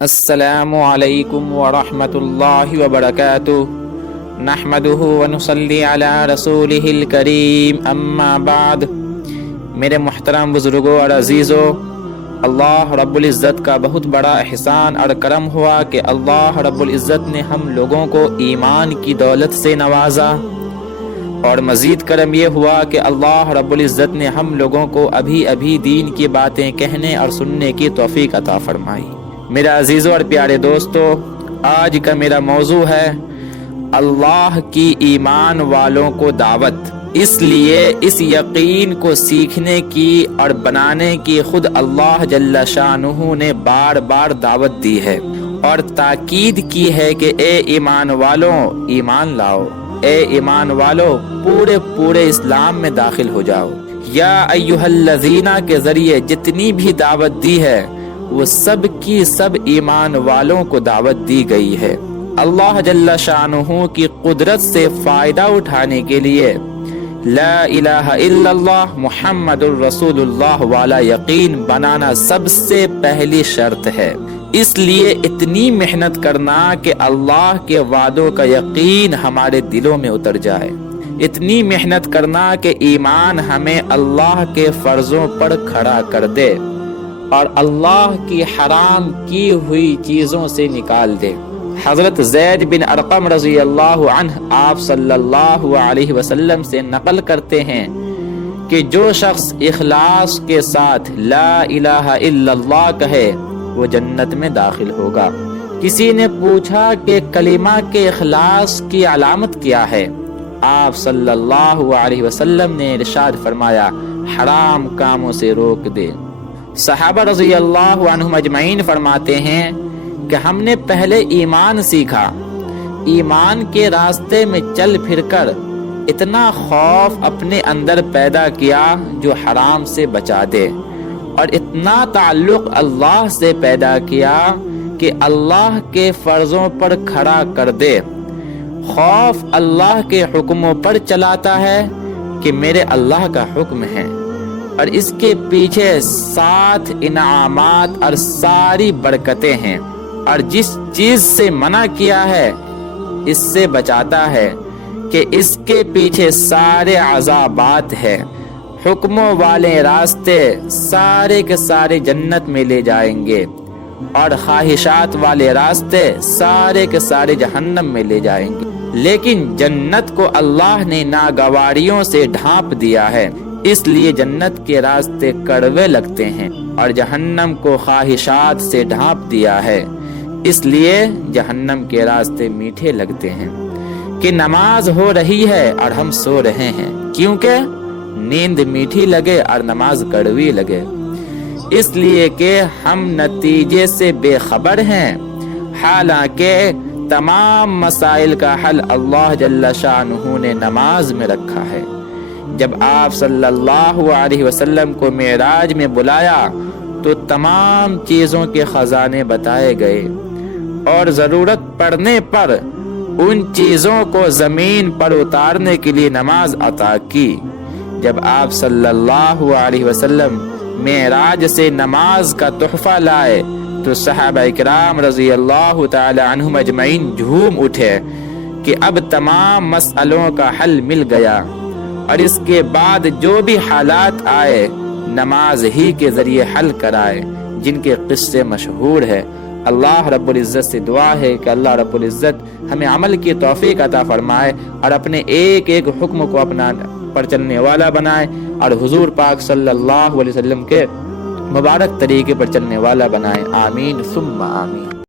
السلام علیکم ورحمۃ اللہ وبرکاتہ نحمدہ ونصلی علی رسولہ الکریم اما بعد۔ میرے محترم بزرگوں اور عزیزوں، اللہ رب العزت کا بہت بڑا احسان اور کرم ہوا کہ اللہ رب العزت نے ہم لوگوں کو ایمان کی دولت سے نوازا، اور مزید کرم یہ ہوا کہ اللہ رب العزت نے ہم لوگوں کو ابھی دین کی باتیں کہنے اور سننے کی توفیق عطا فرمائی۔ میرا عزیزوں اور پیارے دوستو، آج کا میرا موضوع ہے اللہ کی ایمان والوں کو دعوت۔ اس لیے اس یقین کو سیکھنے کی اور بنانے کی خود اللہ جل شانہ نے بار بار دعوت دی ہے اور تاکید کی ہے کہ اے ایمان والوں ایمان لاؤ، اے ایمان والو پورے اسلام میں داخل ہو جاؤ۔ یا ایھا الذین کے ذریعے جتنی بھی دعوت دی ہے وہ سب کی سب ایمان والوں کو دعوت دی گئی ہے۔ اللہ جل شانہ کی قدرت سے فائدہ اٹھانے کے لیے لا الہ الا اللہ محمد الرسول اللہ والا یقین بنانا سب سے پہلی شرط ہے۔ اس لیے اتنی محنت کرنا کہ اللہ کے وعدوں کا یقین ہمارے دلوں میں اتر جائے، اتنی محنت کرنا کہ ایمان ہمیں اللہ کے فرضوں پر کھڑا کر دے اور اللہ کی حرام کی ہوئی چیزوں سے نکال دے۔ حضرت زید بن ارقم رضی اللہ عنہ آپ صلی اللہ علیہ وسلم سے نقل کرتے ہیں کہ جو شخص اخلاص کے ساتھ لا الہ الا اللہ کہے وہ جنت میں داخل ہوگا۔ کسی نے پوچھا کہ کلمہ کے اخلاص کی علامت کیا ہے؟ آپ صلی اللہ علیہ وسلم نے ارشاد فرمایا، حرام کاموں سے روک دے۔ صحابہ رضی اللہ عنہم اجمعین فرماتے ہیں کہ ہم نے پہلے ایمان سیکھا، ایمان کے راستے میں چل پھر کر اتنا خوف اپنے اندر پیدا کیا جو حرام سے بچا دے، اور اتنا تعلق اللہ سے پیدا کیا کہ اللہ کے فرضوں پر کھڑا کر دے۔ خوف اللہ کے حکموں پر چلاتا ہے کہ میرے اللہ کا حکم ہے، اور اس کے پیچھے 7 انعامات اور ساری برکتیں ہیں، اور جس چیز سے منع کیا ہے اس سے بچاتا ہے کہ اس کے پیچھے سارے عذابات ہیں۔ حکموں والے راستے سارے کے سارے جنت میں لے جائیں گے، اور خواہشات والے راستے سارے کے سارے جہنم میں لے جائیں گے، لیکن جنت کو اللہ نے ناگواریوں سے ڈھانپ دیا ہے، اس لیے جنت کے راستے کڑوے لگتے ہیں، اور جہنم کو خواہشات سے ڈھانپ دیا ہے، اس لیے جہنم کے راستے میٹھے لگتے ہیں۔ کہ نماز ہو رہی ہے اور ہم سو رہے ہیں، کیونکہ نیند میٹھی لگے اور نماز کڑوی لگے، اس لیے کہ ہم نتیجے سے بے خبر ہیں، حالانکہ تمام مسائل کا حل اللہ جل شانہ نے نماز میں رکھا ہے۔ جب آپ صلی اللہ علیہ وسلم کو معراج میں بلایا تو تمام چیزوں کے خزانے بتائے گئے، اور ضرورت پڑنے پر ان چیزوں کو زمین پر اتارنے کے لیے نماز عطا کی۔ جب آپ صلی اللہ علیہ وسلم معراج سے نماز کا تحفہ لائے تو صحابہ کرام رضی اللہ تعالی عنہم اجمعین جھوم اٹھے کہ اب تمام مسئلوں کا حل مل گیا، اور اس کے بعد جو بھی حالات آئے نماز ہی کے ذریعے حل کرائے، جن کے قصے مشہور ہے۔ اللہ رب العزت سے دعا ہے کہ اللہ رب العزت ہمیں عمل کی توفیق عطا فرمائے، اور اپنے ایک ایک حکم کو اپنا پر چلنے والا بنائے، اور حضور پاک صلی اللہ علیہ وسلم کے مبارک طریقے پر چلنے والا بنائے۔ آمین ثم آمین۔